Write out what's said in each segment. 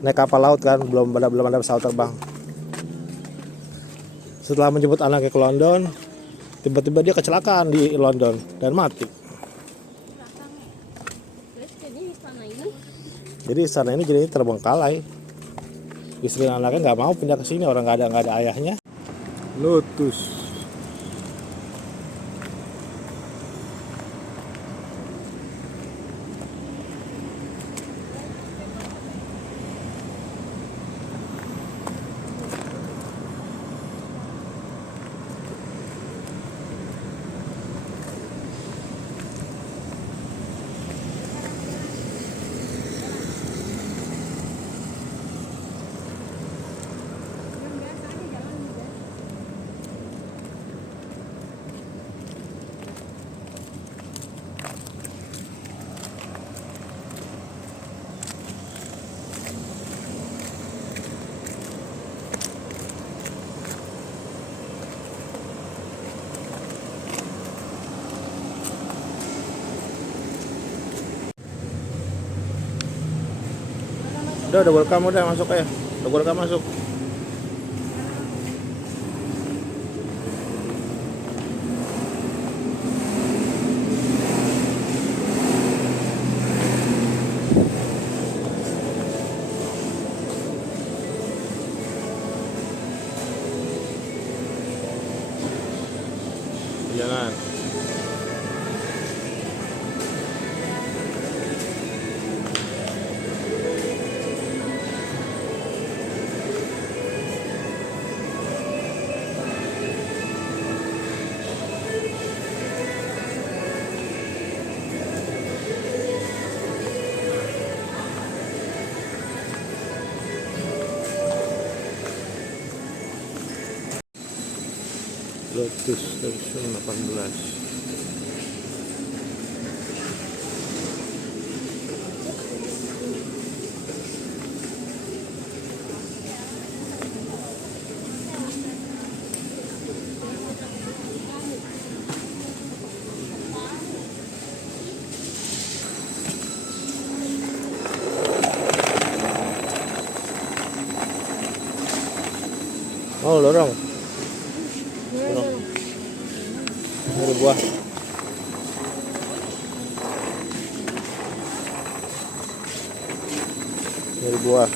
naik kapal laut kan, belum ada pesawat terbang. Setelah menjemput anaknya ke London, tiba-tiba dia kecelakaan di London dan mati. Jadi istana ini jadi terbengkalai. Istri anaknya nggak mau pindah ke sini, orang nggak ada ayahnya. Lotus. Udah welcome, udah masuk aja. Udah welcome masuk. Jangan. Lotus Station 18. Oh, lorong. Ini buah. Ini buah.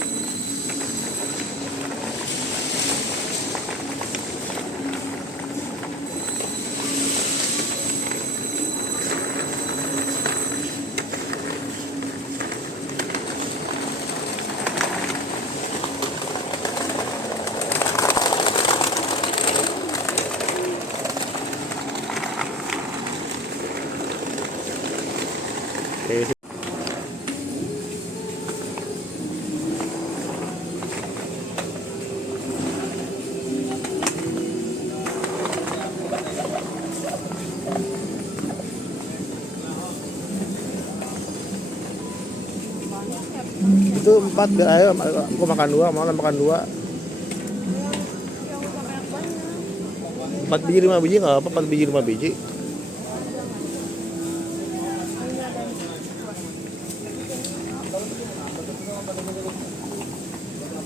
Oke. Itu 4, biar ayo aku makan 2, mau makan 2. 4 biji 5 biji nggak apa, 4 biji 5 biji.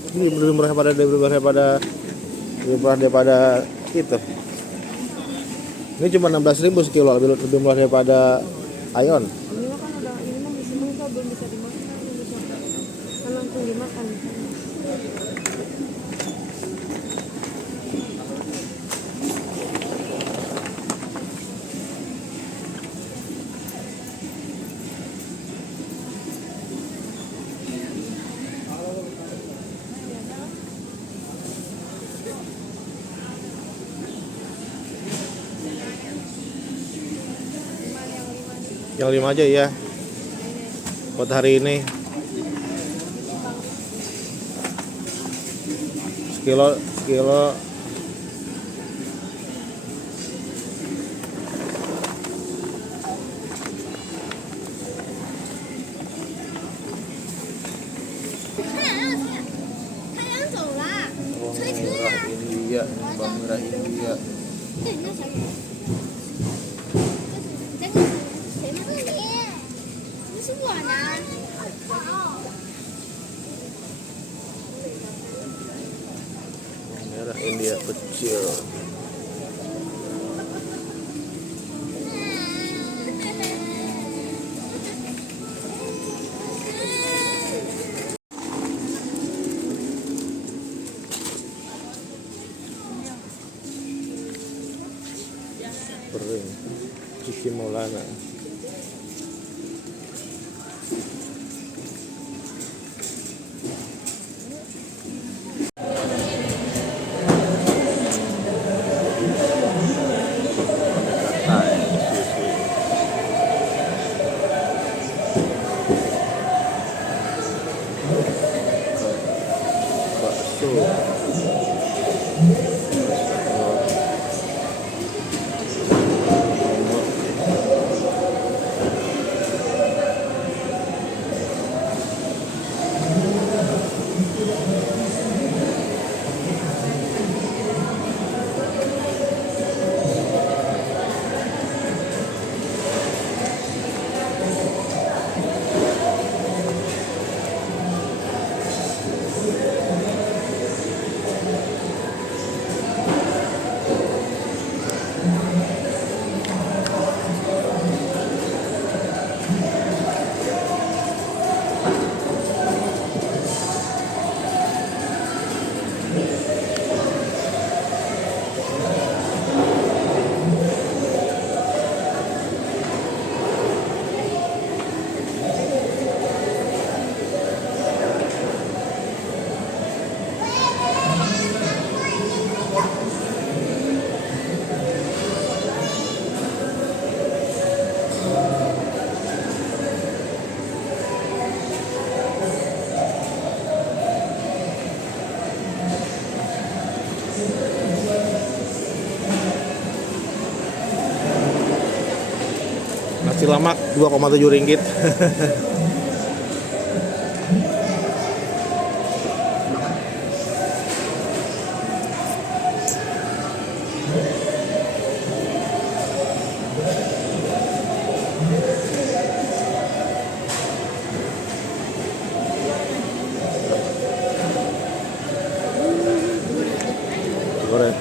Ini lebih murah daripada itu. Ini cuma 16.000 sekilo, lebih murah daripada Aeon. Ini kan udah, ini mah masih muka, belum bisa dimakan, belum bisa kan langsung dimakan. Yang 5 aja ya buat hari ini. Sekilo merah India, bawang merah India. dia kecil. Kering. Cici Maulana. Nasi lemak 2,7 ringgit. Goreng.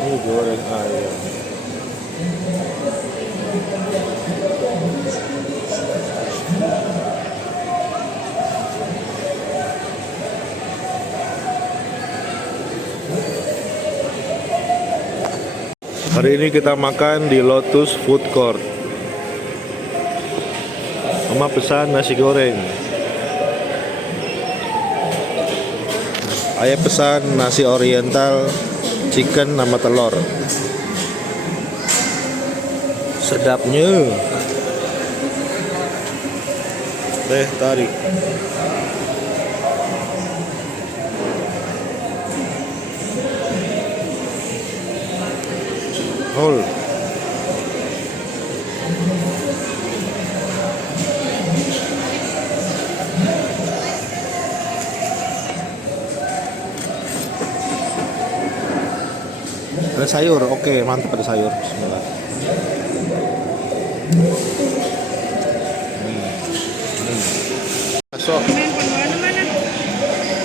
Ini goreng ayam. Hari ini kita makan di Lotus Food Court. Mama pesan nasi goreng. Ayah pesan nasi oriental, chicken sama telur. Sedapnya. Teh tarik. Hol. Ada sayur, oke, mantap ada sayur. Bismillah. Masuk. Handphone mana?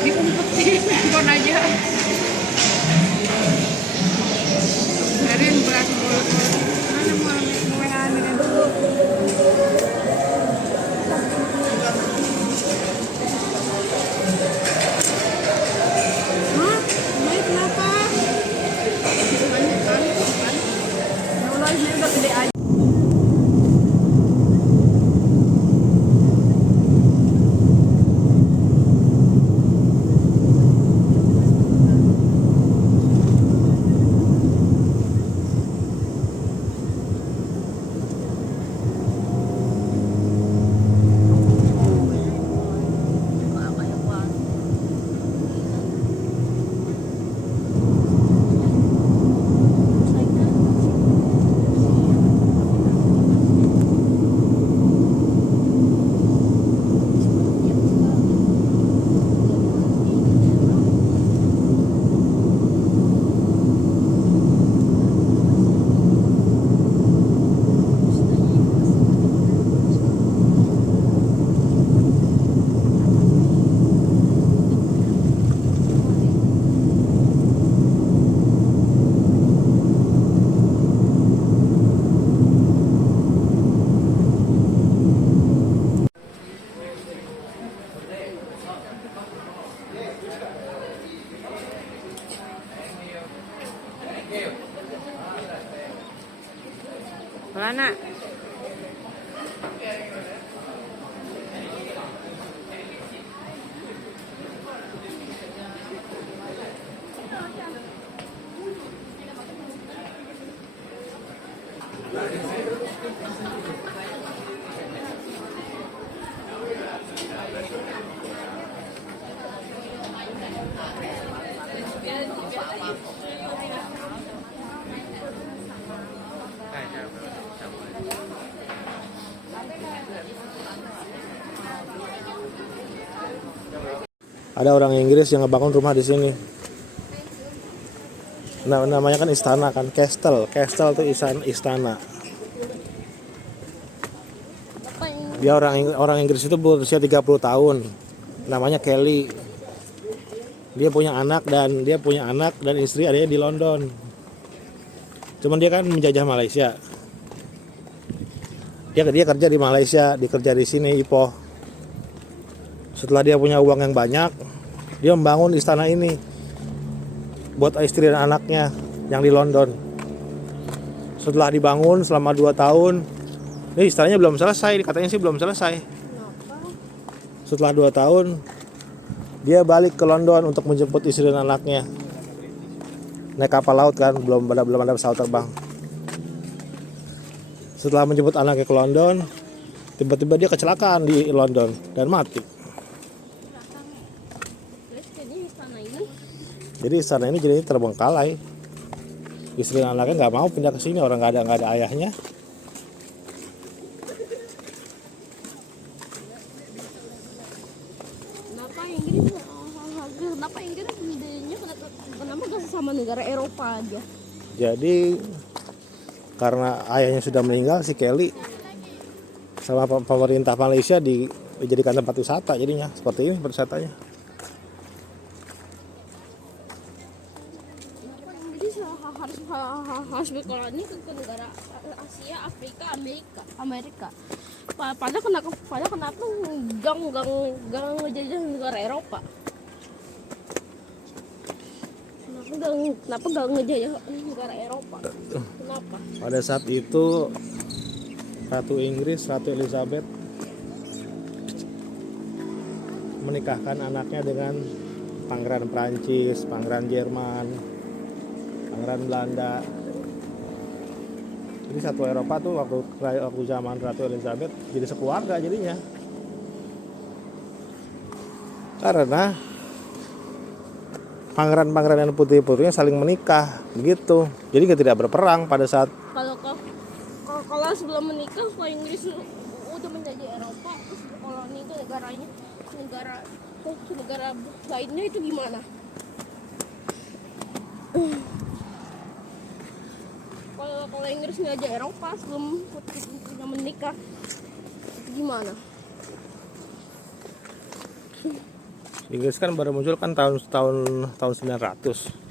Diumpetin handphone aja. Biarin beras mulut. Mana mau WA-an dulu. Hah? Baik kenapa? Banyak kan? Ya Allah, ini udah gede aja. Ada orang Inggris yang ngebangun rumah di sini. Nah, namanya kan istana kan, castle. Castle itu istana. Bapak yang Dia orang Inggris itu berusia 30 tahun. Namanya Kelly. Dia punya anak dan istri adanya di London. Cuman dia kan menjajah Malaysia. Dia kerja di Malaysia, dikerja di sini Ipoh. Setelah dia punya uang yang banyak, dia membangun istana ini buat istri dan anaknya yang di London. Setelah dibangun selama 2 tahun, ini istananya belum selesai, katanya sih belum selesai. kenapa? Setelah 2 tahun, dia balik ke London untuk menjemput istri dan anaknya. Naik kapal laut kan, belum ada pesawat terbang. Setelah menjemput anaknya ke London, tiba-tiba dia kecelakaan di London dan mati. Terus jadi istana ini Jadi istana ini jadi terbengkalai. Istri dan anaknya nggak mau pindah ke sini, orang nggak ada ayahnya. kenapa Inggris bedanya kenapa gak sama negara Eropa aja? Jadi karena ayahnya sudah meninggal, si Kelly sama pemerintah Malaysia dijadikan tempat wisata, jadinya seperti ini wisatanya. Kenapa Inggris harus berkoloni ke negara Asia, Afrika, Amerika? Padahal kenapa gang ngejajah negara Eropa? Kenapa gak ngejajah negara Eropa? Kenapa? Pada saat itu Ratu Inggris, Ratu Elizabeth menikahkan anaknya dengan Pangeran Prancis, Pangeran Jerman, Pangeran Belanda. Jadi satu Eropa tuh waktu zaman Ratu Elizabeth jadi sekeluarga jadinya. Karena pangeran-pangeran dan putri-putrinya saling menikah begitu. Jadi tidak berperang pada saat Kalau sebelum menikah, kalau Inggris udah menjadi Eropa, terus berkoloni ke negara lainnya itu gimana? Kalau Inggris ngajak Eropa sebelum punya menikah, itu gimana? Inggris kan baru muncul kan tahun 900,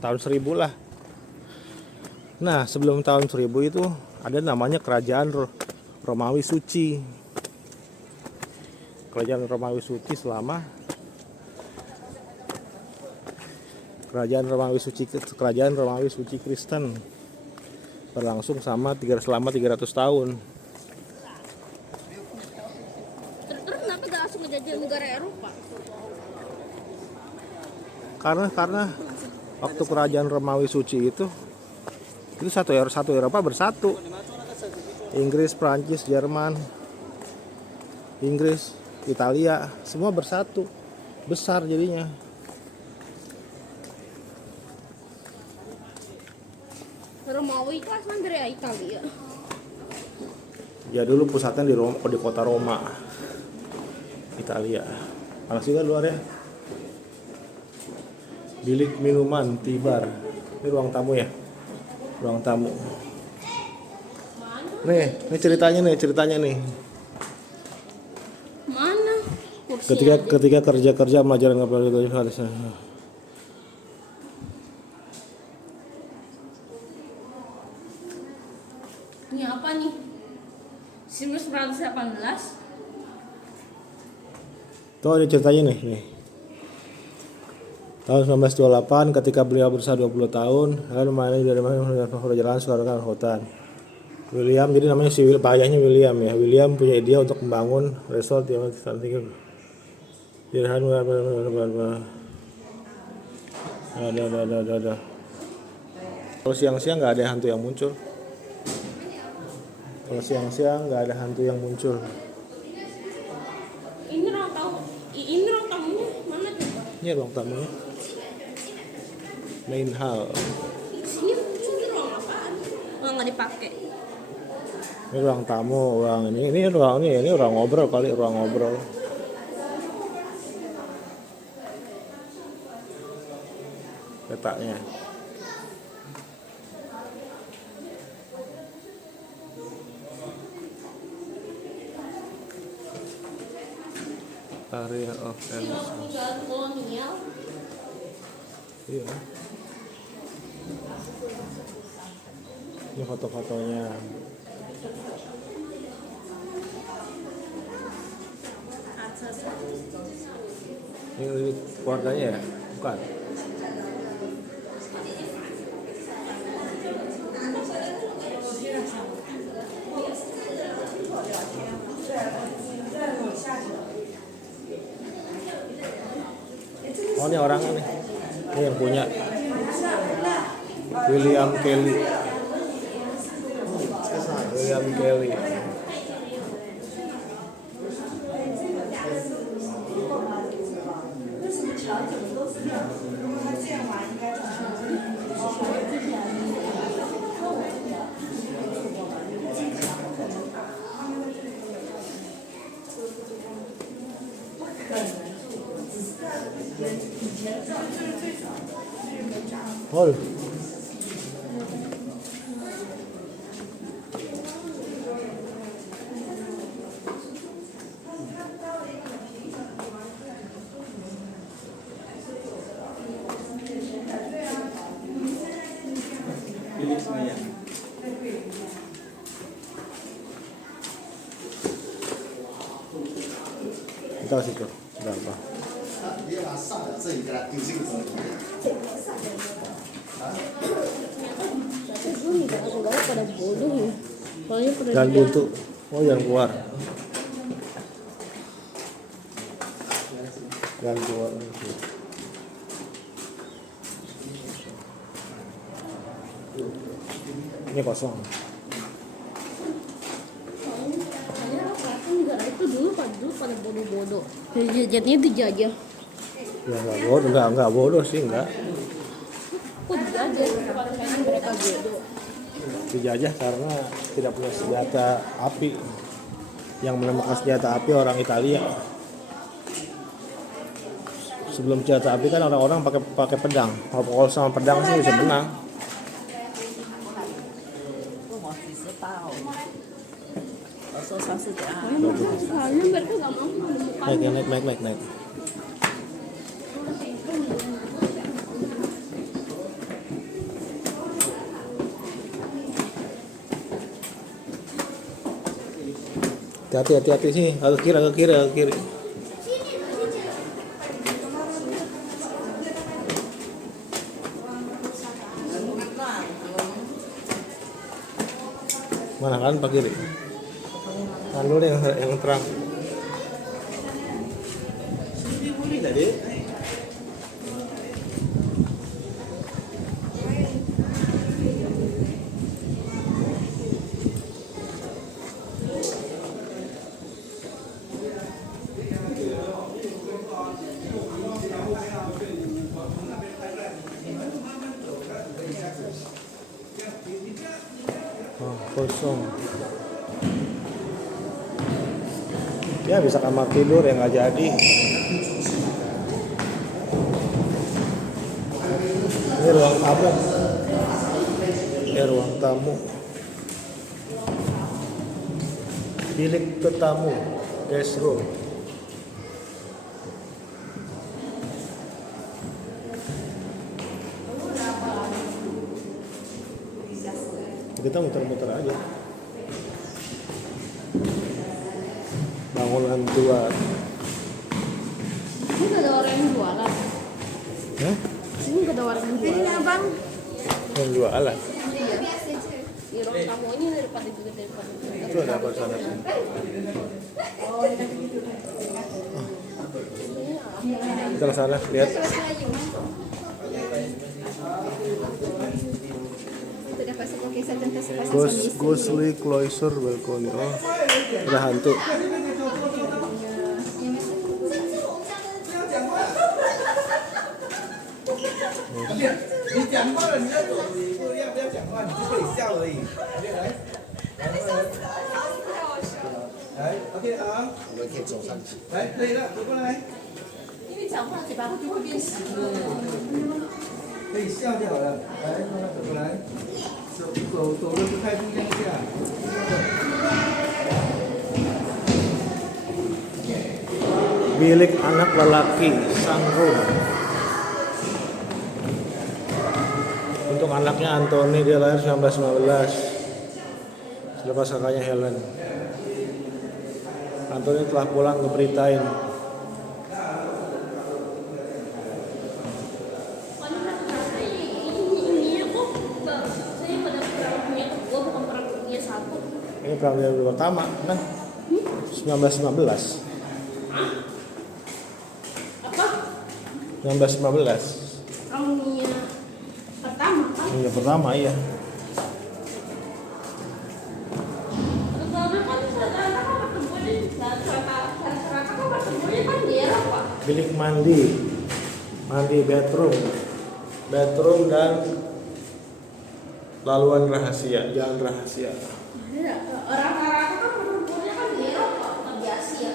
tahun 1000 lah. Nah, sebelum tahun 1000 itu ada namanya Kerajaan Romawi Suci. Kerajaan Romawi Suci Kerajaan Romawi Suci Kristen berlangsung selama 300 tahun. Terus kenapa gak langsung ngejajah negara Eropa? Karena waktu Kerajaan Romawi Suci itu satu Eropa bersatu. Inggris, Prancis, Jerman, Italia, semua bersatu, besar jadinya. Romawi itu asal dari Italia. Ya dulu pusatnya di kota Roma, Italia. Panas juga luar ya. Bilik minuman Tibar. Ini ruang tamu ya. Ruang tamu. Ini ceritanya nih. Mana? Kursi Ketika kerja pelajaran itu harus. Ini apa nih? 1918. Tuh ada ceritanya nih. Tahun 1928 ketika beliau berusia 20 tahun, lalu dari mana jalan sekarang hutan. William, jadi namanya ayahnya William ya. William punya ide untuk membangun resort yang tinggal. Ada. Kalau siang-siang nggak ada hantu yang muncul. Ini ruang tamu. Ini ruang tamunya mana coba? Ini ruang tamunya. Main hall. Sini ruang apaan? Oh, nggak dipakai. Ini ruang tamu, ruang ini ruang ngobrol kali, ruang ngobrol. Petanya. Area of Tinggal kolonial. Iya. Ini foto-fotonya. Ini keluarganya ya? Bukan. Oh, ini orangnya nih. Ini yang punya. William Kelly. William Kelly. Hol. Kita situ. Berapa? dia拿上了这里给他丢这个东西。 Tapi gue minta aku pada bodoh ya. Soalnya pada Jangan buntu. Oh, jangan keluar. Jangan keluar. Ini kosong. Soalnya aku negara itu dulu pada bodoh-bodoh. Jajannya dijajah. Ya enggak bodoh sih, enggak. Kok dijajah? Karena mereka bodoh. Dijajah karena tidak punya senjata api. Yang menemukan senjata api orang Italia. Sebelum senjata api kan orang-orang pakai pedang. Kalau sama pedang sih bisa menang. Soalnya mereka nggak mau menemukan. Naik. Hati-hati sih, agak kiri. Mana kan pak kiri? Kan dulu yang terang. Oh, kosong. Ya bisa kamar tidur yang nggak jadi. Ini ruang tamu. Ruang tamu. Bilik tetamu. Guest room. Kita muter-muter aja. Bangunan tua. Ini nggak ada orang yang jualan. Hah? Ini nggak ada orang yang jualan. Bang. Yang jualan. Iya. Di ruang tamunya daripada. Itu ada apa sana? Kita ke sana lihat. Ghostly Cloister Balcony. Oh, ada hantu. 你讲话了，你要走，你不要讲话，你就可以笑而已。来，来，OK 啊，我们可以走上去。来，可以了，走过来，因为讲话嘴巴就会变形了。可以笑就好了。来，慢慢走过来，走的不太不一样一下。Bilik anak lelaki sunroom. Untuk anaknya Anthony, dia lahir 1915 selepas kakaknya Helen. Anthony telah pulang ke Britain. Ini kok saya pada perang dunia kedua bukan perang dunia satu. Ini perang dunia pertama kan 1915. Apa? 1915. Perang dunia pertama kan? Dunia pertama iya. Karena kan rata-rata kan pertemuannya rata-rata kan pertemuannya kan di Eropa. Bilik mandi, bedroom dan laluan rahasia, jalan rahasia. Rata-rata kan pertemuannya kan di Eropa, bukan di Asia.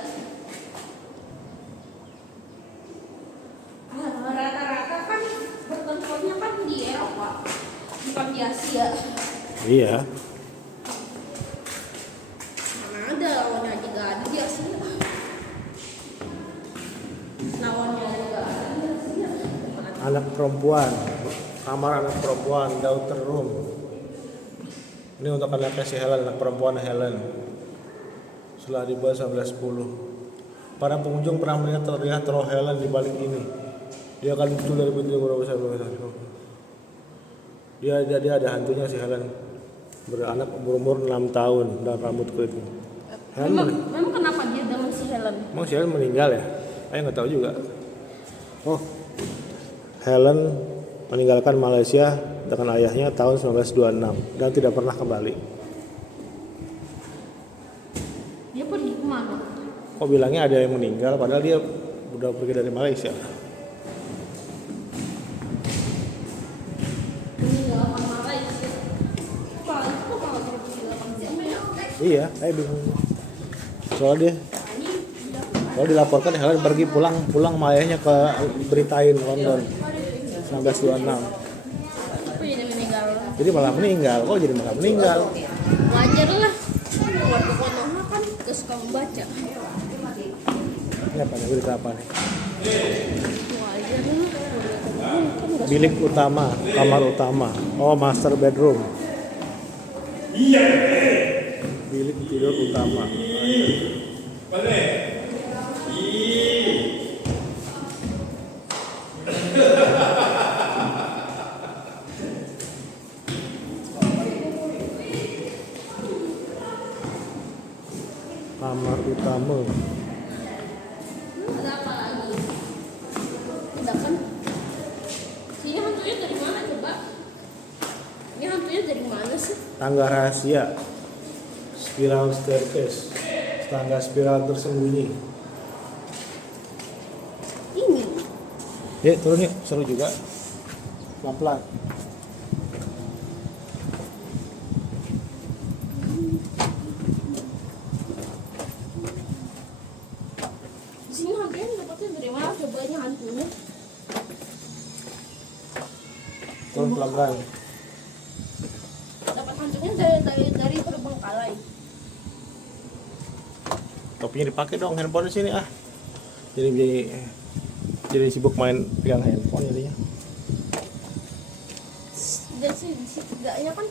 Rata-rata kan pertemuannya kan di Eropa, bukan di Asia. Iya. Mana ada lawannya aja gak ada di Asia. Lawannya aja gak ada di Asia. Anak perempuan, kamar anak perempuan, daughter room. Ini untuk anaknya si Helen, anak perempuan Helen. Setelah dibuat 1910. Para pengunjung pernah melihat terlihat roh Helen di balik ini. Dia akan muncul dari pintu yang berbesar. Dia ada hantunya si Helen. Beranak berumur 6 tahun dan rambut keriting. Memang kenapa dia dengan si Helen? Emang si Helen meninggal ya? Saya nggak tahu juga. Oh, Helen meninggalkan Malaysia dengan ayahnya tahun 1926 dan tidak pernah kembali. Dia pergi kemana? Kok bilangnya ada yang meninggal padahal dia udah pergi dari Malaysia. Meninggalkan Malaysia. Malaysia kok malah dia meninggalkan sini? Iya, saya bingung. Soalnya dilaporkan Helen pergi pulang sama ayahnya ke Britain, London 1926. Tapi dia meninggal. Jadi malah meninggal. Kok jadi malah meninggal? Wajar lah. Waktu Konoha kan suka membaca. Ini apa nih? Berita apa nih? Wajar lah. Kan nggak Bilik utama, kamar utama. Oh, master bedroom. Bilik tidur utama. Kamar utama. ada apa lagi? Udah kan? Sini hantunya dari mana coba? Ini hantunya dari mana sih? Tangga rahasia. Spiral staircase. Tangga spiral tersembunyi. Ini. Yuk turun yuk, seru juga. Pelan-pelan. Sini hantunya dapatnya dari mana? Coba ini hantunya. Turun pelan-pelan. Dapat hantunya dari terbengkalai. Topinya dipakai dong, handphone di sini ah. Jadi sibuk main pegang handphone jadinya. Dan si tidaknya kan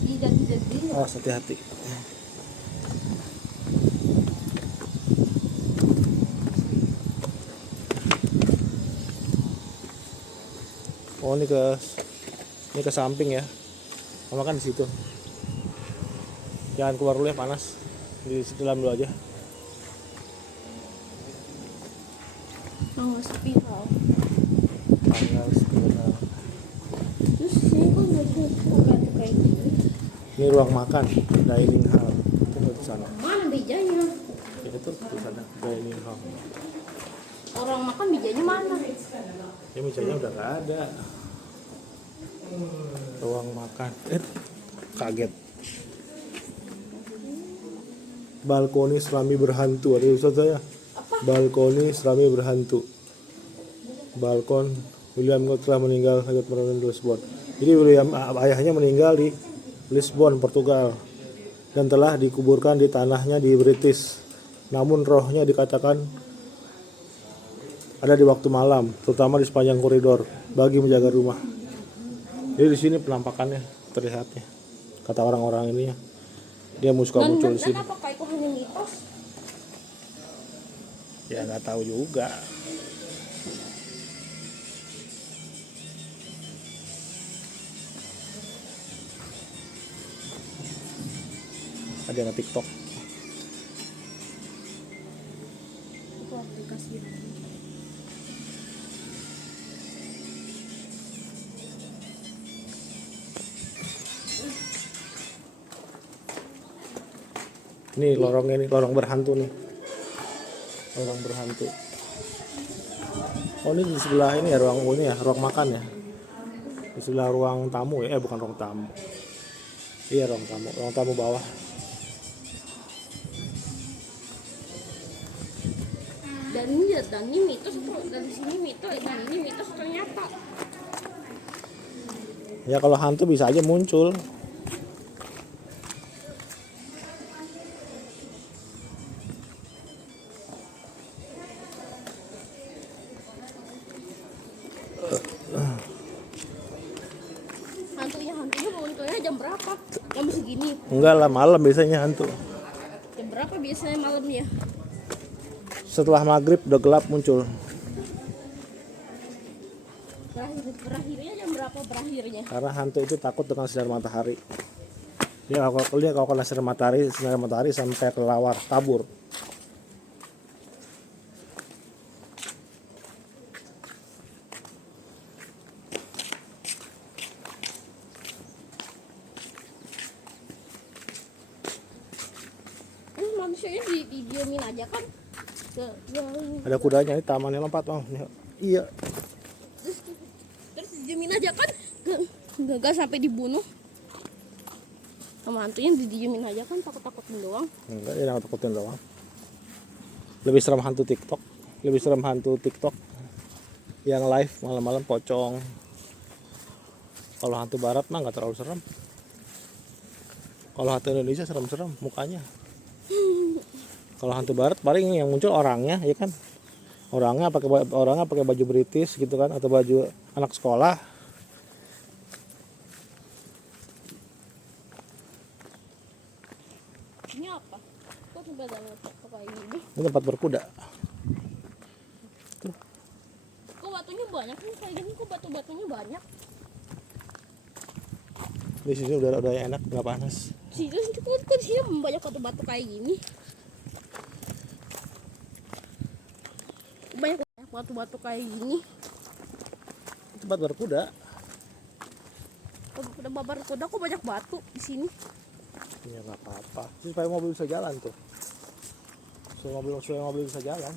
jadi. Oh, hati-hati. Oh, ini ke samping ya. Mama kan di situ. Jangan keluar dulu ya, panas. Di situ dalam dulu aja. Tangga spiral. Tangga spiral. Terus sini kan ada kayak gini. Ini ruang makan, dining hall. Itu di sana. Mana mejanya? Ya, itu di sana, dining hall. Orang makan mejanya mana? Ya mejanya udah nggak ada. Ruang makan. Kaget. Balkoni Serami berhantu. Ada Ustaz saya. Balkoni Serami berhantu. Balkon William telah meninggal akibat merenung di Lisbon. Jadi William ayahnya meninggal di Lisbon, Portugal, dan telah dikuburkan di tanahnya di British. Namun rohnya dikatakan ada di waktu malam, terutama di sepanjang koridor bagi menjaga rumah. Jadi di sini penampakannya terlihatnya. Kata orang-orang ini ya. Dia suka muncul di sini. Dan apakah itu hanya mitos? Ya nggak tahu juga. Ada yang TikTok. Itu aplikasi. Ini lorongnya nih, lorong berhantu nih. Lorong berhantu. Oh ini di sebelah ini ya ruang ini ya, ruang makan ya. Di sebelah ruang tamu ya, bukan ruang tamu. Iya ruang tamu bawah. Dan ini mitos tuh, dari sini mitos, dan ini mitos ternyata. Ya kalau hantu bisa aja muncul. Hantunya munculnya jam berapa? Jam segini. Enggak lah, malam biasanya hantu. Jam berapa biasanya malamnya? Setelah maghrib udah gelap muncul. Berakhirnya jam berapa berakhirnya? Karena hantu itu takut dengan sinar matahari. Dia kalau kena sinar matahari sampai kelawar, kabur. Ini manusianya didiemin aja kan? Ada kudanya, ini tamannya lompat, oh. Iya. Terus didiemin aja kan? Gak sampai dibunuh. Sama hantunya didiemin aja kan, takut-takutin doang. Enggak, dia nggak takutin doang. Lebih serem hantu TikTok. Lebih serem hantu TikTok yang live malam-malam pocong. Kalau hantu barat mah nggak terlalu serem. Kalau hantu Indonesia serem-serem mukanya. Kalau hantu barat paling yang muncul orangnya, ya kan? Orangnya pakai baju British gitu kan, atau baju anak sekolah. Ini apa? Kok badannya kayak gini? Ini tempat berkuda. Kok batunya banyak nih kayak gini? Kok batu-batunya banyak? Di sini udah enak, nggak panas. Situ kok di sini banyak batu-batu kayak gini? Banyak batu-batu kayak gini. Tempat berkuda. Udah babar kuda kok banyak batu di sini. Ya nggak apa-apa. Supaya mobil bisa jalan tuh. Supaya mobil bisa jalan.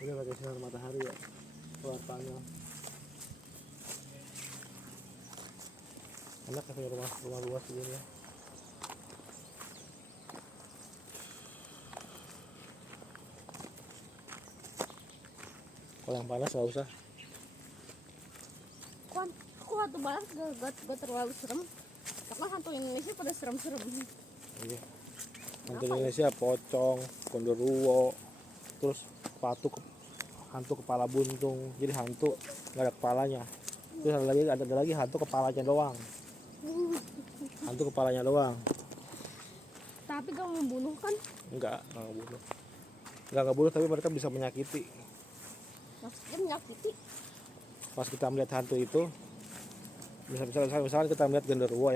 Ini pakai sinar matahari ya. Keluar panel. Enak ya punya rumah luas begini ya. Kalau yang panas nggak usah. Kok hantu barat gak terlalu serem? Karena hantu Indonesia pada serem-serem. Iya. Hantu Indonesia pocong, gondoruo, terus hantu kepala buntung. Jadi hantu nggak ada kepalanya. Terus ada lagi hantu kepalanya doang. Hantu kepalanya doang. Tapi gak membunuh kan? Enggak ngebunuh. Enggak ngebunuh tapi mereka bisa menyakiti. Maksudnya menyakiti. Pas kita melihat hantu itu, misalnya kita melihat genderuwo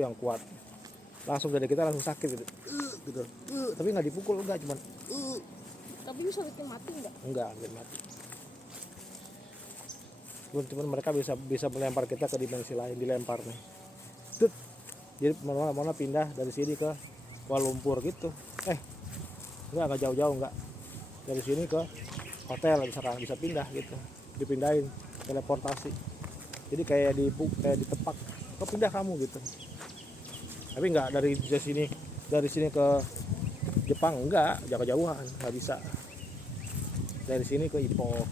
yang kuat, langsung dari kita langsung sakit gitu. Tapi nggak dipukul, enggak, cuman Tapi bisa bikin mati nggak? enggak mati. Cuman mereka bisa melempar kita ke dimensi lain, dilempar nih. Jadi mana pindah dari sini ke Kuala Lumpur gitu. Enggak jauh-jauh, enggak. Dari sini ke hotel bisa pindah gitu. dipindahin, teleportasi. Jadi kayak ditepak, kok pindah kamu gitu. Tapi nggak dari sini ke Jepang, enggak, jauh-jauhan, nggak bisa. Dari sini ke Ipoh,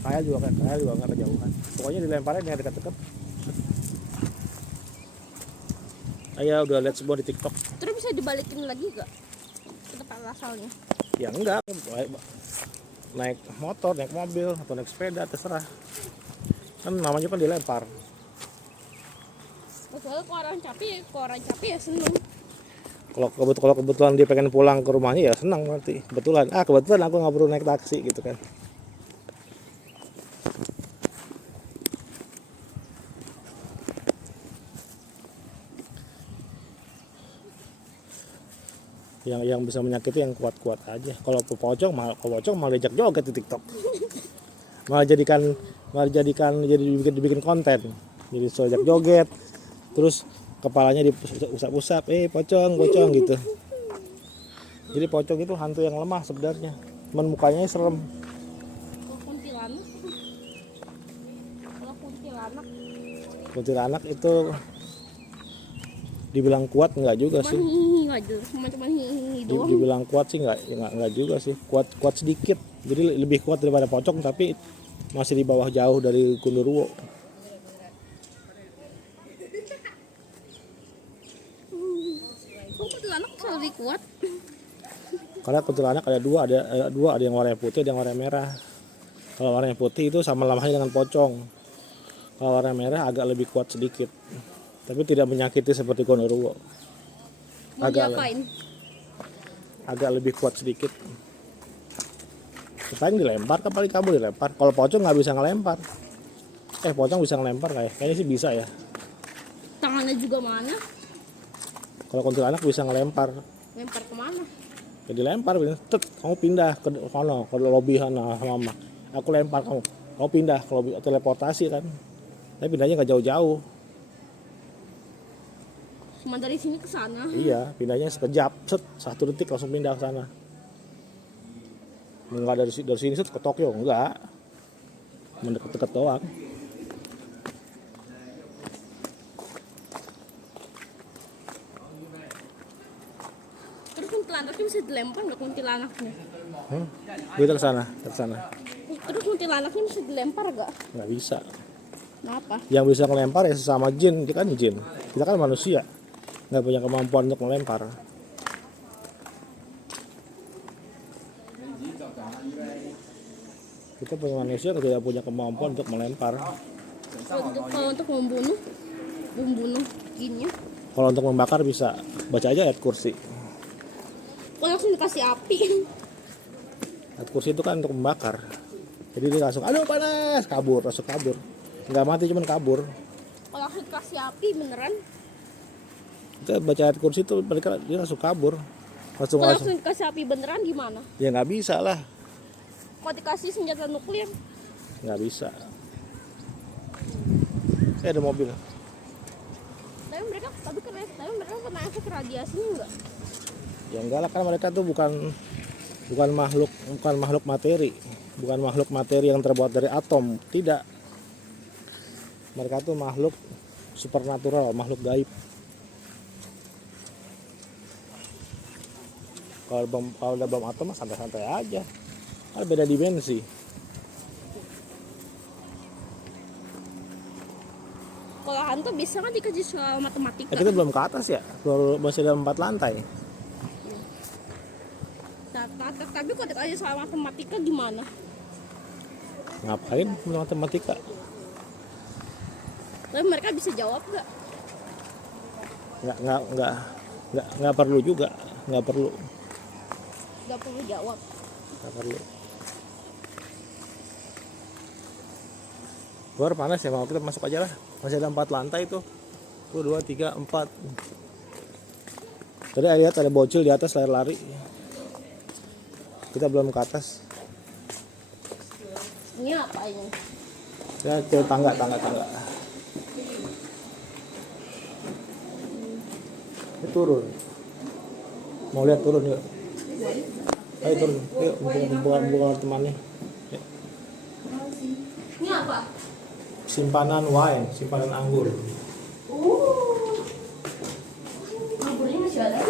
kaya juga nggak kejauhan. Pokoknya dilemparin yang dekat-dekat. Ayo udah lihat semua di TikTok. Terus bisa dibalikin lagi gak ke tempat asalnya? Ya enggak, naik motor, naik mobil, atau naik sepeda, terserah. Kan namanya kan dilempar. Soalnya kalau orang capek ya seneng. Kalau kebetulan dia pengen pulang ke rumahnya ya senang berarti. Kebetulan aku nggak perlu naik taksi gitu kan. Yang bisa menyakiti yang kuat-kuat aja. Kalau pocong malah diajak joget di TikTok. Malah dibikin konten. Jadi diajak joget. Terus kepalanya diusap-usap, pocong gitu. Jadi pocong itu hantu yang lemah sebenarnya. Cuman mukanya serem. Kalau Kuntilanak itu dibilang kuat enggak juga sih. Cuma hihi doang. Dibilang kuat sih enggak juga sih. Kuat sedikit. Jadi lebih kuat daripada pocong tapi masih di bawah jauh dari Gundurwo. Kok kuntilanak bisa lebih kuat? Karena kuntilanak ada dua yang warnanya putih, ada yang warnanya merah. Kalau warnanya putih itu sama lemahnya dengan pocong. Kalau warna merah agak lebih kuat sedikit, tapi tidak menyakiti seperti Gundurwo. Mau diapain? Agak lebih kuat sedikit. Katanya dilempar, paling kamu dilempar. Kalau pocong nggak bisa ngelempar. Pocong bisa ngelempar kayaknya sih bisa ya. Tangannya juga mana? Kalau kuntilanak bisa ngelempar. Lempar kemana? Ya dilempar, kamu pindah ke sana, ke lobi sana mama. Aku lempar kamu pindah ke lobi, teleportasi kan. Tapi pindahnya nggak jauh-jauh. Cuma dari sini ke sana. Iya, pindahnya sekejap, 1 detik langsung pindah ke sana. Enggak dari sini ke Tokyo, enggak. Mendekat-dekat doang. Terus kuntilanaknya bisa dilempar nggak kuntilanaknya? Kita ke sana. Terus kuntilanaknya bisa dilempar nggak? Nggak bisa. Kenapa? Yang bisa ngelempar ya sesama jin, kita kan jin. Kita kan manusia, nggak punya kemampuan untuk melempar. Kita punya manusia yang tidak punya kemampuan untuk melempar. Kalau untuk membunuh jinnya. Kalau untuk membakar bisa, baca aja ayat kursi. Kalau langsung dikasih api. Ayat kursi itu kan untuk membakar. Jadi dia langsung, aduh panas, langsung kabur. Nggak mati cuman kabur. Kalau langsung dikasih api beneran. Kita baca ayat kursi itu mereka dia langsung kabur. Kalau langsung dikasih api beneran gimana? Ya nggak bisa lah. Kalau dikasih senjata nuklir? Nggak bisa. Ada mobil. Tapi mereka pernah efek radiasinya enggak? Ya enggak lah, kan mereka tuh bukan makhluk materi, bukan makhluk materi yang terbuat dari atom, tidak. Mereka tuh makhluk supernatural, makhluk gaib. Kalau ada bom atom mah santai-santai aja, kan beda dimensi. Kalau hantu bisa kan dikaji soal matematika. Kita belum ke atas ya, masih ada 4 lantai. Tapi kalau dikaji soal matematika gimana? Ngapain matematika? Tapi mereka bisa jawab nggak? Nggak perlu juga, nggak perlu jawab. Nggak perlu. Luar panas ya, mau kita masuk aja lah. Masih ada 4 lantai tuh. 1, 2, 3, 4. Tadi lihat ada bocil di atas lari-lari. Kita belum ke atas. Ini apa ini? Ya, ke tangga. Ini turun. Mau lihat turun yuk. Ayo turun. Yuk, bukan temannya. Yuk. apa? Simpanan wine, simpanan anggur. Anggurnya masih ada.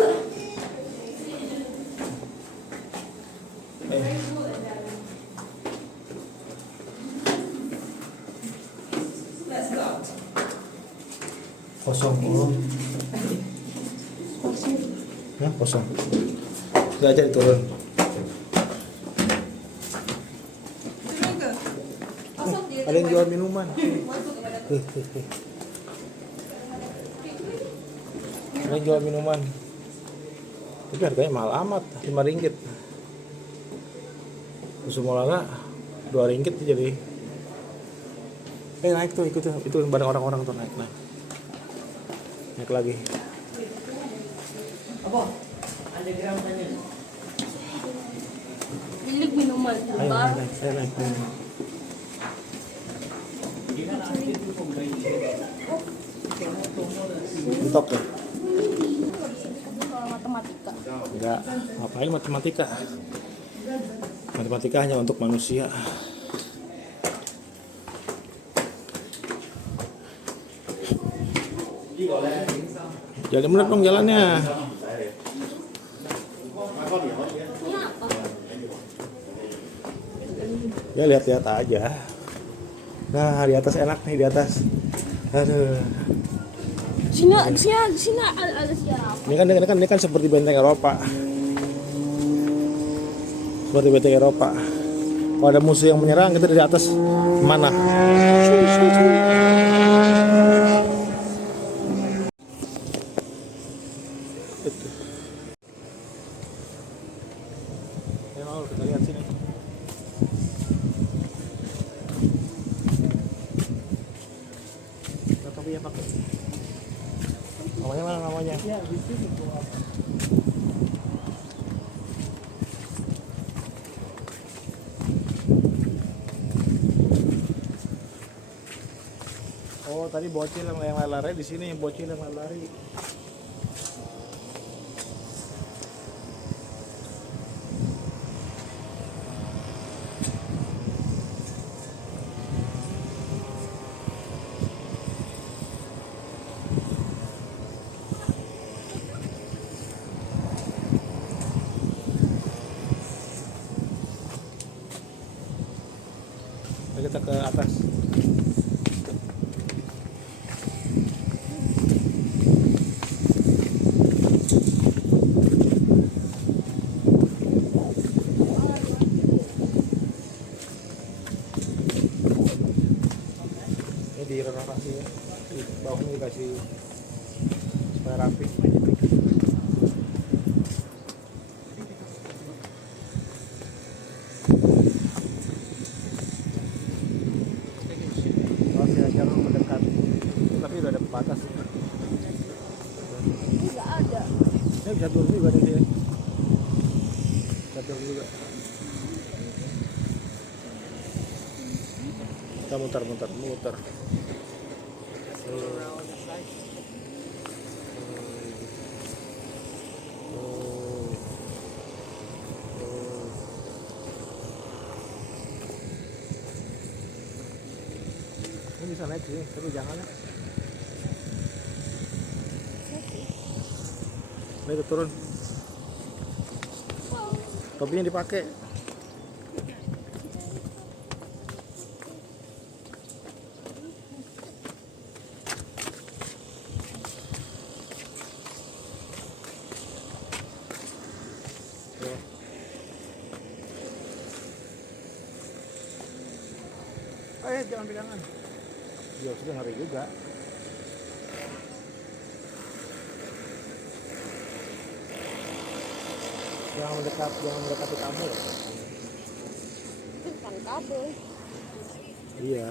Kosong. Ya, kosong. Nggak jadi turun. Ada yang jual minuman. Ada yang jual minuman. Tapi harganya mahal amat, 5 ringgit. Semulanya 2 ringgit jadi. Naik tuh, ikut tuh. Itu bareng orang-orang tuh naik. Naik lagi. Milik minuman. Ayo naik. Mentok ya? Kalau matematika. Enggak, ngapain matematika? Matematika hanya untuk manusia. Jalan bener dong jalannya. Ini apa? Ya lihat-lihat aja. Nah di atas enak nih di atas. Aduh. Sini ada siapa? Ini kan seperti benteng Eropa. Seperti benteng Eropa. Kalau ada musuh yang menyerang kita dari atas mana? Itu. Ya mau kita lihat sini. Tapi ya pakai. Namanya mana namanya? Ya di sini. Oh tadi bocil yang lari di sini, bocil yang lari. Kita ke atas. Ini direnovasi ya. Di bawahnya dikasih supaya rapi. Jangan mendekat, tapi udah ada pembatas. Enggak ada. Ini bisa turun juga di sini. Bisa turun juga. Kita muter. Ini bisa naik sih, tapi jangan ya. Ini turun. Topinya dipakai. Jangan pegangan. Ya sudah ngeri juga. Jangan mendekati kamu. Itu kan kabel. Iya.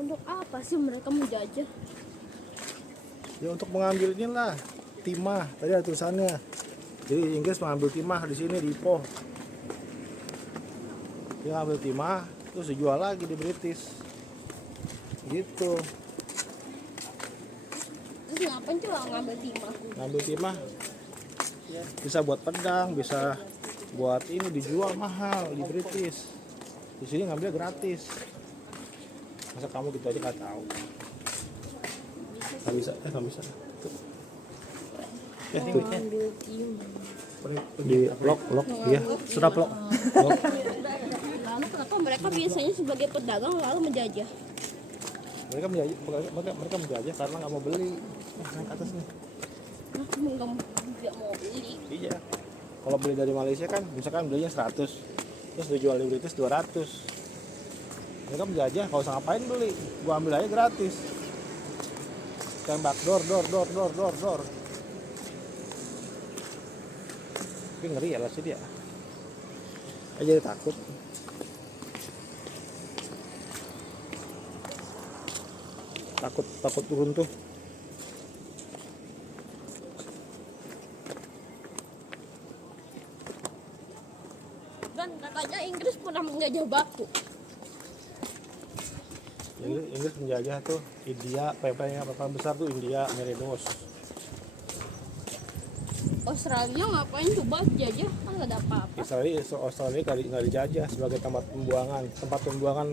Untuk apa sih mereka menjajah? Ya untuk mengambil inilah timah, tadi ada tulisannya. Jadi Inggris mengambil timah di sini di Ipoh. Dia ngambil timah, terus dijual lagi di British. Gitu. Terus ngapain coba ngambil timah? Ngambil timah bisa buat pedang, bisa buat ini dijual mahal di British. Di sini ngambil gratis. Masa kamu gitu aja nggak tahu? Nggak bisa, nggak bisa. Ngambil timah. Di lock, iya, sudah lock. Lalu kenapa mereka biasanya sebagai pedagang lalu menjajah? Mereka menjajah karena nggak mau beli. Naik ke atas nih. Nggak mau beli. Iya. Kalau beli dari Malaysia kan, misalkan belinya 100, terus dijual di British 200. Mereka menjajah, kalau usah ngapain beli, gua ambil aja gratis. Tembak dor. Tapi ngeri ya lah sih dia. Aja dia takut. Takut turun tuh. Dan katanya Inggris pernah menjajah batu. Inggris menjajah tuh India, PP-nya paling besar tuh India, Merinos. Australia ngapain coba jajah? Kan nggak ada apa-apa. Australia nggak dijajah sebagai tempat pembuangan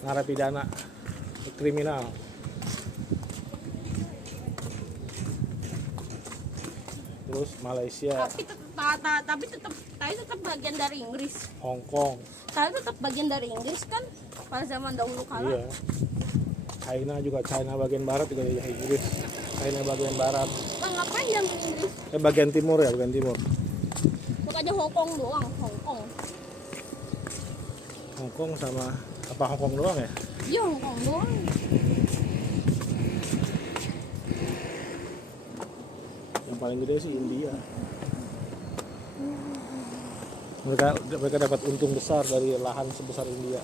narapidana kriminal. Terus Malaysia, Tapi tetap bagian dari Inggris. Hong Kong, Tapi tetap bagian dari Inggris kan pada zaman dahulu kala. iya. China bagian barat juga dijajah Inggris. China bagian barat. Kan ngapain yang Inggris? Bagian timur. Makanya Hong Kong doang, Hong Kong sama apa Hong Kong doang ya? Iya Hong Kong doang. Yang paling gede sih India. Mereka dapat untung besar dari lahan sebesar India.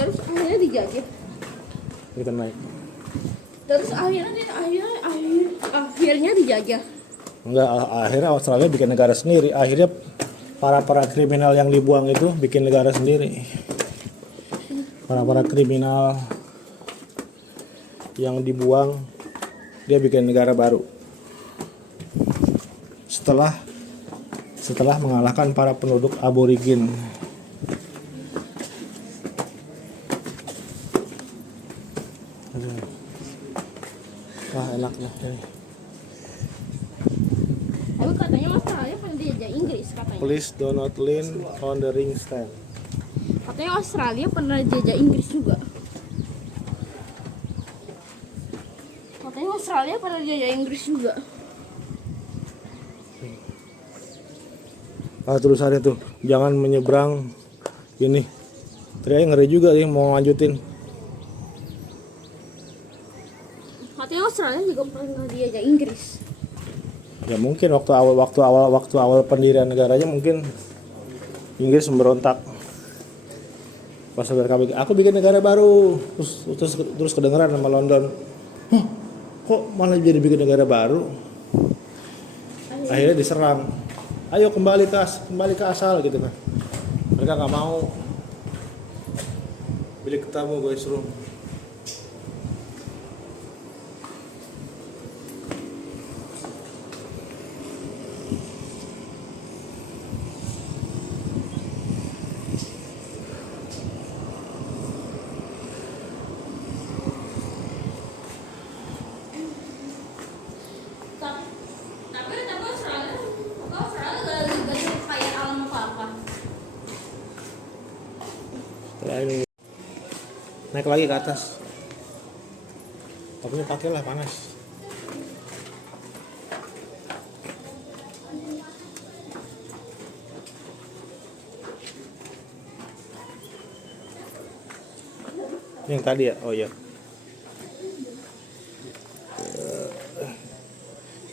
Terus akhirnya dijajah. Kita naik. Terus akhirnya dijajah. Enggak, akhirnya Australia bikin negara sendiri. Akhirnya para kriminal yang dibuang itu bikin negara sendiri. Para kriminal yang dibuang dia bikin negara baru. Setelah mengalahkan para penduduk aborigin. Wah, enaknya ini. Tapi katanya Australia kan dijajah Inggris katanya. Please do not lean on the ring stand. Katanya Australia pernah dijajah Inggris juga. Tulisannya tuh jangan menyeberang ini. Ternyata ngeri juga nih mau lanjutin. Katanya Australia juga pernah dijajah Inggris. Ya mungkin waktu awal pendirian negaranya mungkin Inggris memberontak. Pas aku bikin negara baru, terus kedengeran sama London. Hah, kok malah jadi bikin negara baru? Akhirnya diserang. Ayo kembali ke asal gitu kan. Mereka nggak mau. Bilik tamu guys room. Tapi Australia gak kaya alam apa-apa. Ini naik lagi ke atas. Pokoknya pakailah panas. Ini yang tadi ya? Oh iya.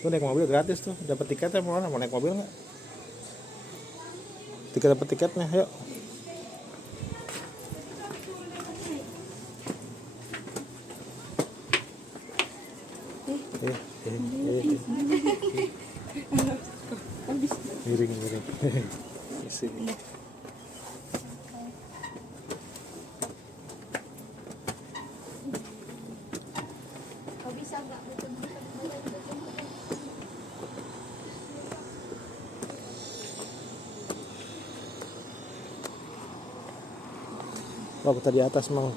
Tuh naik mobil gratis tuh, dapat tiketnya mau mana? Mau naik mobil nggak? Dapat tiketnya, yuk. Miring. Di sini. Kau bisa nggak betul-betul? Wah, kita di atas mau.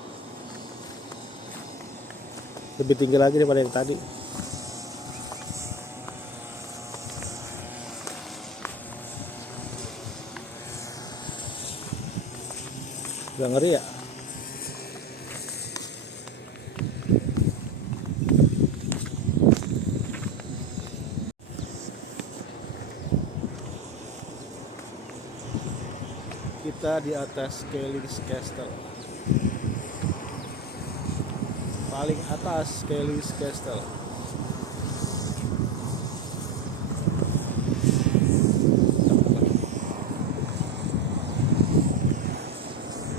Lebih tinggi lagi daripada yang tadi. Udah ngeri ya? Kita di atas Kelly's Castle. Paling atas Kelly's Castle.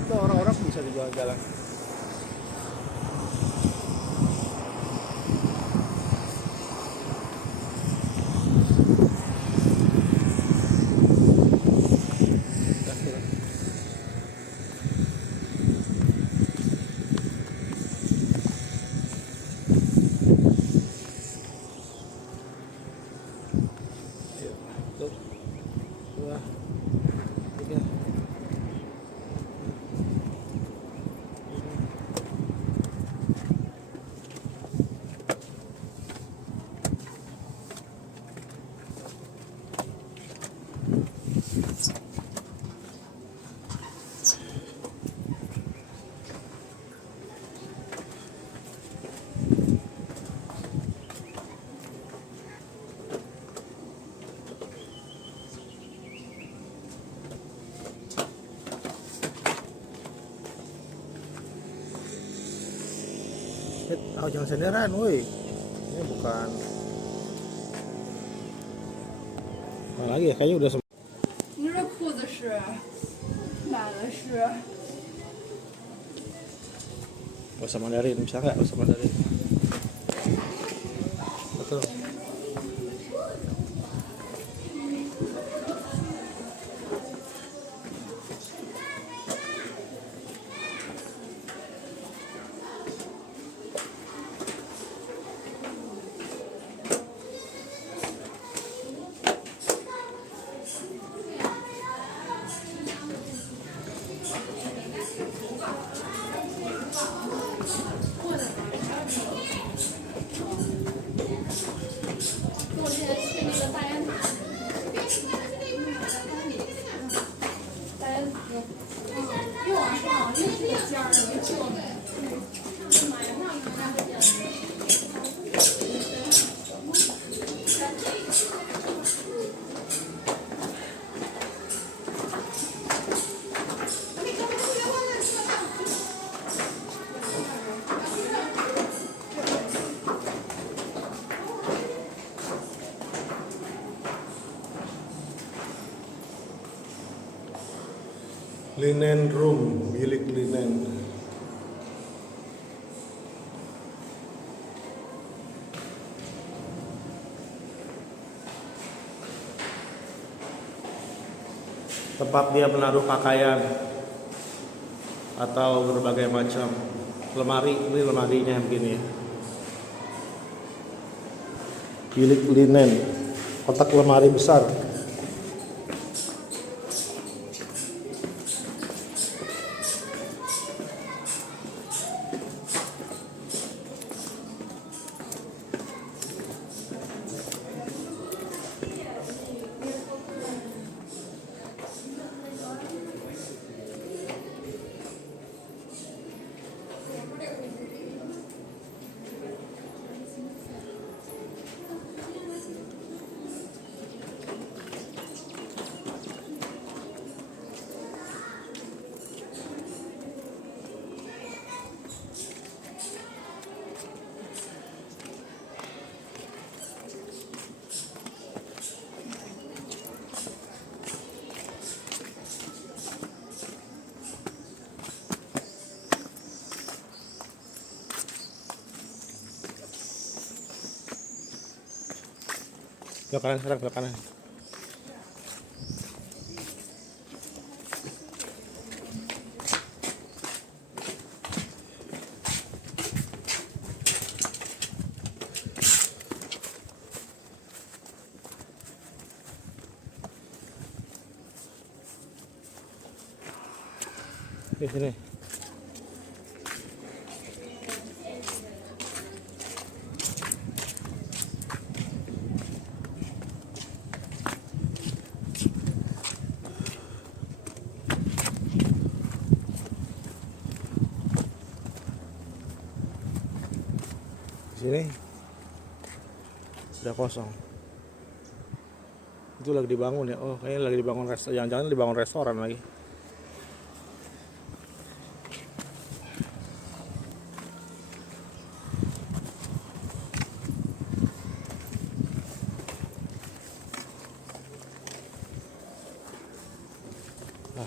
Itu orang-orang bisa di jalan-jalan. Tuh. 2, 3. Oh, jangan senderan, woi. Ini bukan. Apa lagi ya? Kayaknya udah semua. 你这裤子是买的是 Gak usah Mandarin, bisa nggak? Gak usah Mandarin. Betul. Linen room, bilik linen. Tempat dia menaruh pakaian atau berbagai macam lemari. Ini lemarinya begini. Bilik linen, kotak lemari besar. Belok kanan sekarang, belok kanan. Di sini. Sini udah kosong. Itu lagi dibangun ya. Oh, kayaknya lagi dibangun restoran. Jangan-jangan dibangun restoran lagi.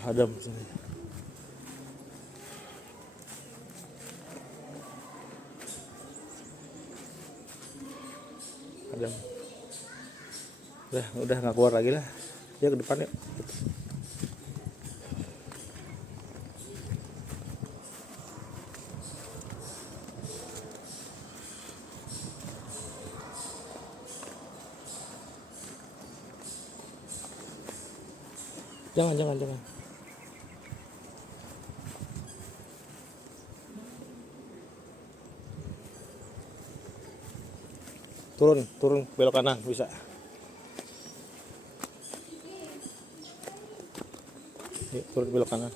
Adem sini. Adem. Udah nggak keluar lagi lah. Ya ke depan yuk. Jangan. Turun belok kanan bisa. Yuk, turun belok kanan.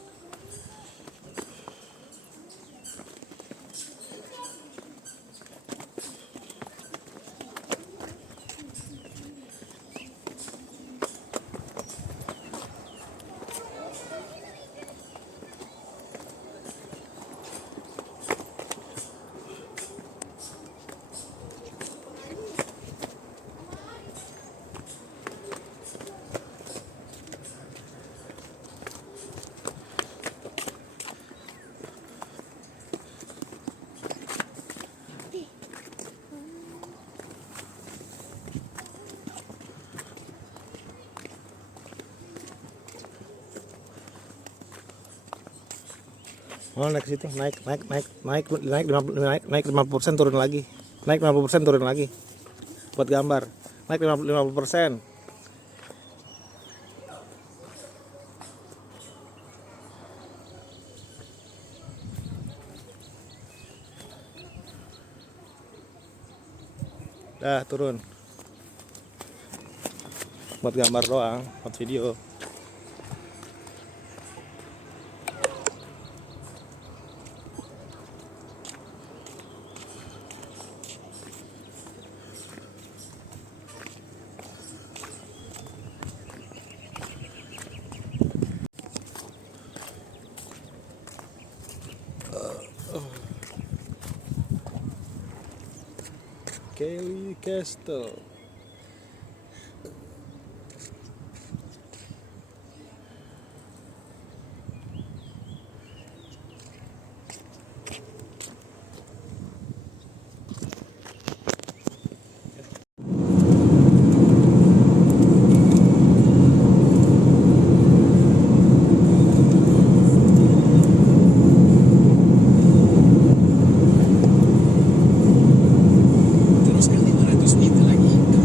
Oh, naik ke situ, naik 50% turun lagi. Naik 50% turun lagi. Buat gambar. Naik 50%. Dah, turun. Buat gambar doang, buat video. Kelly Castle. Teruskan 500 meter lagi.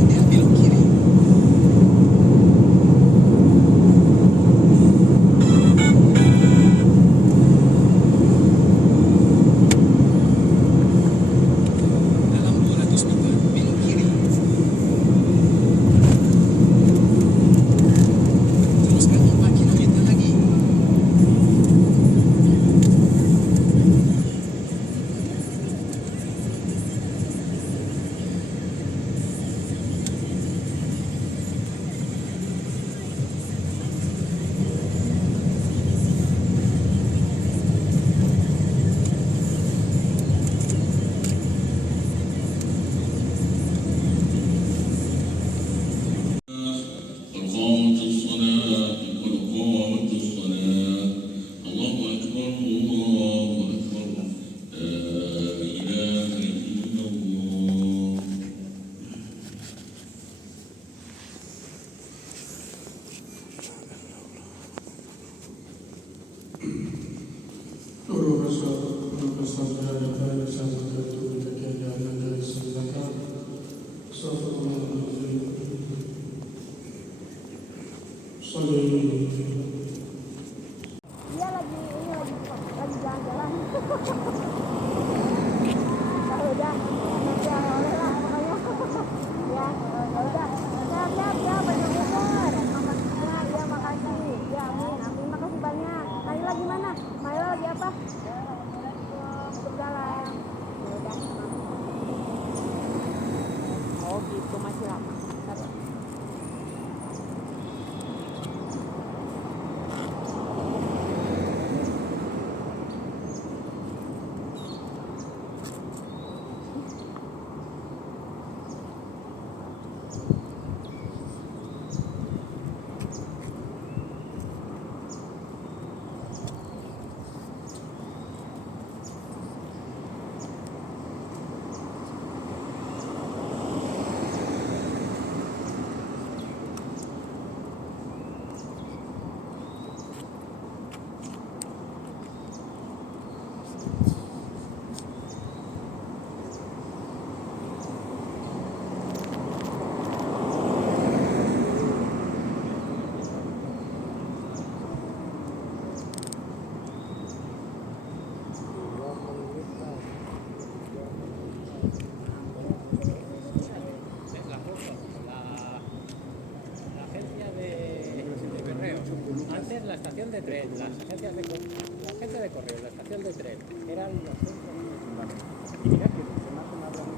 La agencia de correo. Antes la estación de tren, las agencias de la agencia de correo, la estación de tren, eran los centros municipales. Y mira que se me hace una broma.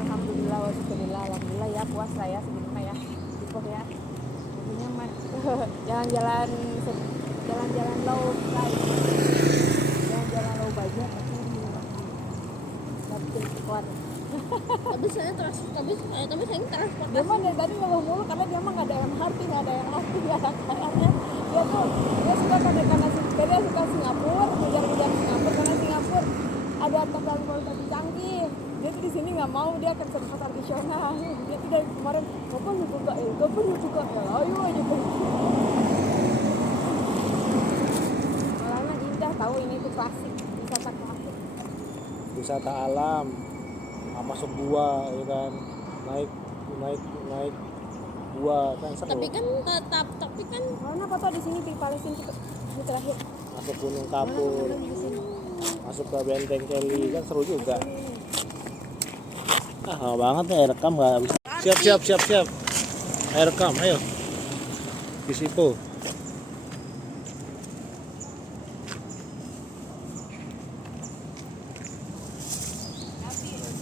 Alhamdulillah wa syukurillah. Alhamdulillah ya puasa ya segini ya. Cukup ya. Intinya mah jalan-jalan jalan-jalan low guys. Jalan-jalan low budget tapi kuat. Tapi saya transport Dia mah dari tadi ngeluh mulu karena dia mah nggak ada MRT, nggak ada yang ngerti dia kayaknya dia suka karena suka Singapura, ngejar-ngejar Singapura karena Singapura ada teknologi canggih. Dia tuh di sini nggak mau, dia akan serba tradisional. Dia tuh dari kemarin kapan juga ya ayo aja malah indah tahu ini tuh klasik, wisata klasik. Wisata alam, masuk gua ya kan, naik gua kan seru. tapi kan Mana foto di sini di Palestina itu ini terakhir. Masuk Gunung Kapur, masuk ke Benteng Kelly kan seru juga. Lama banget nih, air rekam nggak bisa. Siap. Air rekam, ayo. Di situ.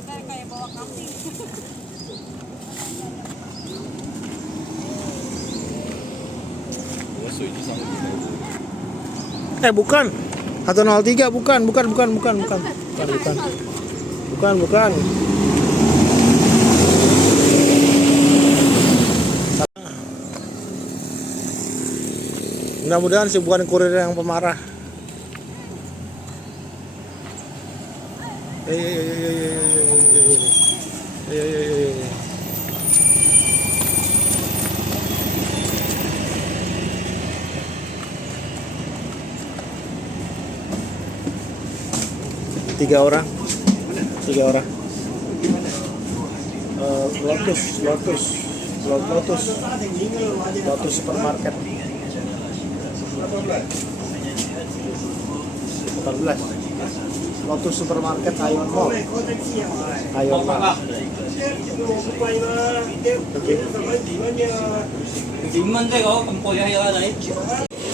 Kayak bawa kambing. Bukan. 103 bukan. Bukan. Mudah-mudahan sih bukan kurir yang pemarah. Tiga orang. Lotus supermarket. 14. Lotus supermarket Ion Mall.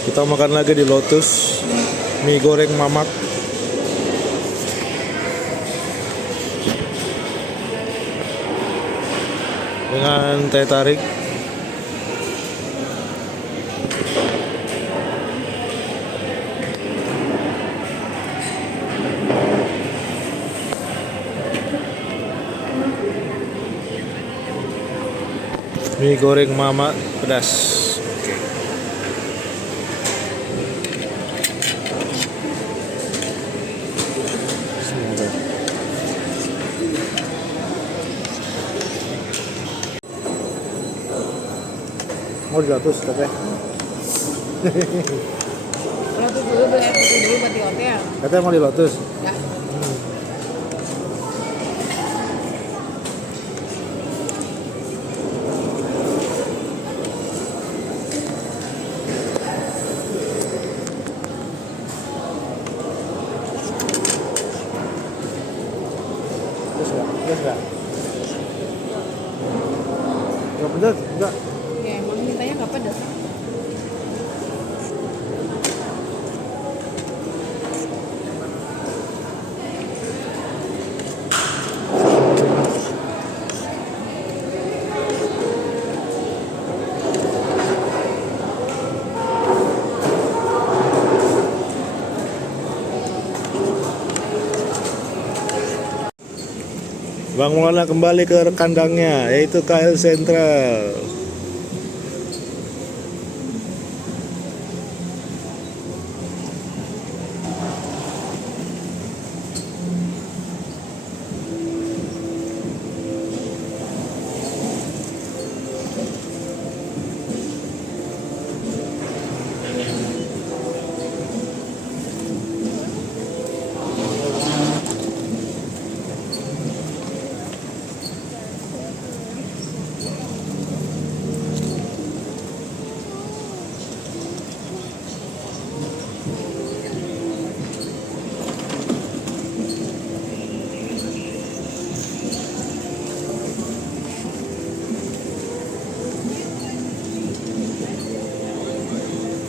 Kita makan lagi di Lotus. Mie goreng Mamak. Dengan teh tarik. Mie goreng Mama pedas. Semoga. Mau di Lotus katanya. Lotus dulu buat di hotel. Katanya mau di Lotus. Ya. Pedas nggak? Nggak pedas? Enggak. Ya emang mintanya nggak pedas. Bang Maulana kembali ke kandangnya, yaitu KL Sentral.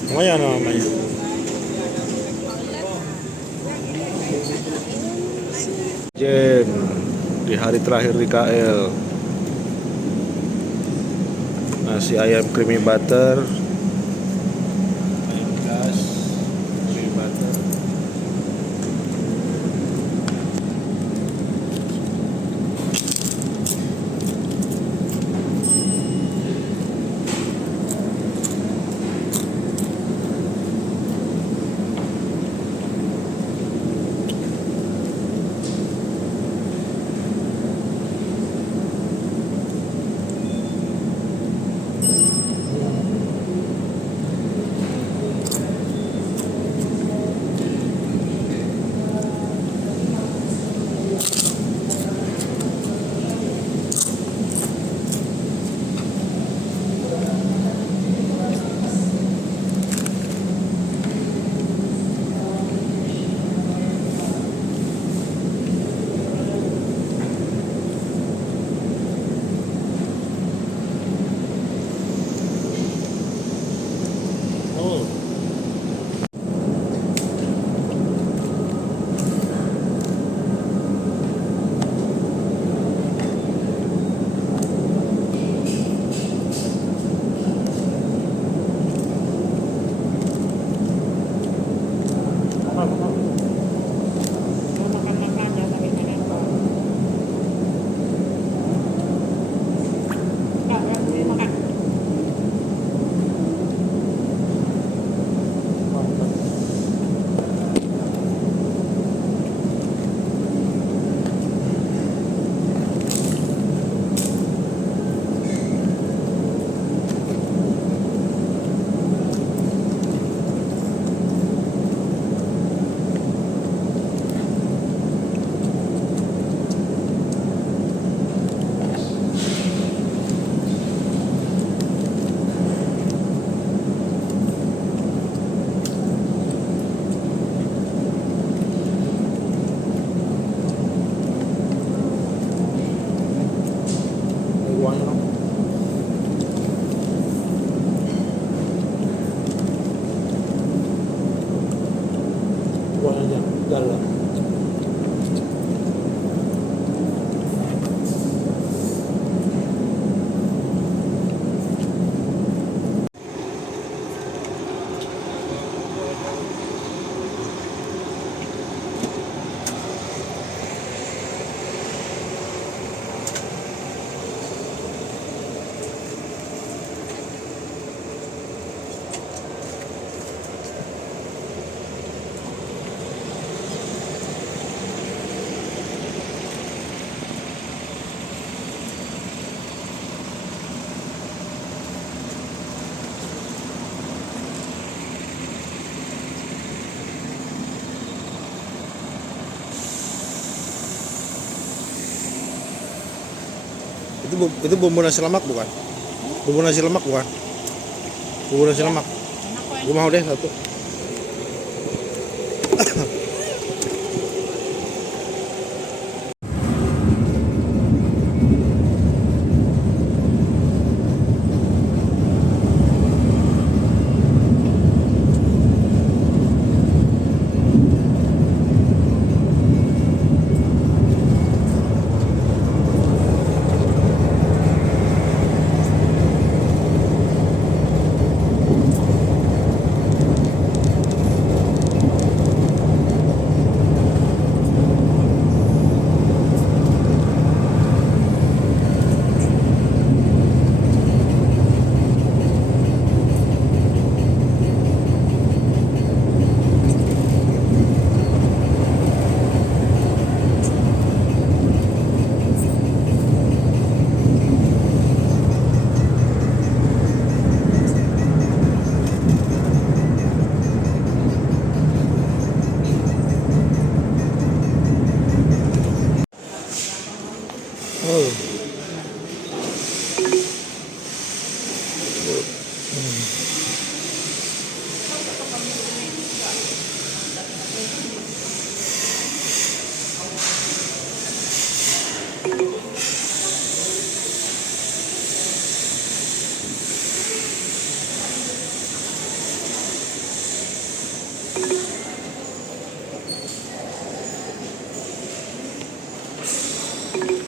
Lumayan namanya. Jen di hari terakhir di KL. Nasi ayam creamy butter, ayam gas, creamy butter. Oh. Uang. Uang aja, dalam. Itu bumbu nasi lemak bukan? Bumbu nasi lemak bukan? Bumbu nasi lemak. Gue mau deh satu. Oh.